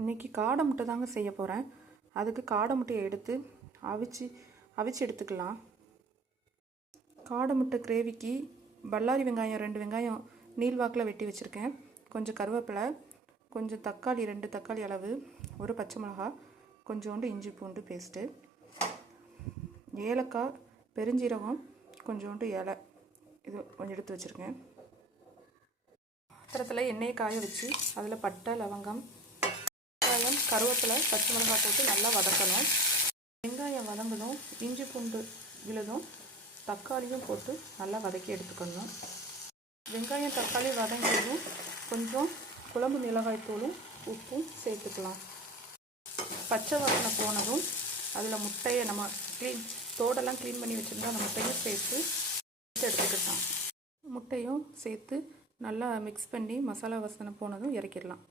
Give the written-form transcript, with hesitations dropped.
இன்றைக்கி காடை முட்டை தாங்க செய்ய போகிறேன். அதுக்கு காடை முட்டையை எடுத்து அவிச்சு எடுத்துக்கலாம். காடை முட்டை கிரேவிக்கு பல்லாரி வெங்காயம் 2 வெங்காயம் நீள்வாக்கில் வெட்டி வச்சுருக்கேன். கொஞ்சம் கருவேப்பிலை, கொஞ்சம் தக்காளி 2 தக்காளி அளவு, ஒரு பச்சை மிளகாய், கொஞ்சோண்டு இஞ்சி பூண்டு பேஸ்ட்டு, ஏலக்காய், பெருஞ்சீரகம், கொஞ்சோண்டு இலை, இது கொஞ்சம் எடுத்து வச்சுருக்கேன். பாத்திரத்தில் எண்ணெயை காய வச்சு அதில் பட்டை, லவங்கம், வெங்காயம், கருவேப்பிலை, பச்சை மிளகாய் போட்டு நல்லா வதக்கணும். வெங்காயம் வதங்கணும், இஞ்சி பூண்டு விழுதும், தக்காளியும் போட்டு நல்லா வதக்கி எடுத்துக்கணும். வெங்காயம் தக்காளி வதங்கியதும் கொஞ்சம் குழம்பு மிளகாய் தூளும் உப்பும் சேர்த்துக்கலாம். பச்சை வாசனை போனதும் அதில் முட்டையை நம்ம தோடெல்லாம் க்ளீன் பண்ணி வச்சுருந்தா அந்த முட்டையும் சேர்த்து எடுத்துக்கிட்டோம். முட்டையும் சேர்த்து நல்லா மிக்ஸ் பண்ணி மசாலா வாசனை போனதும் இறக்கிடலாம்.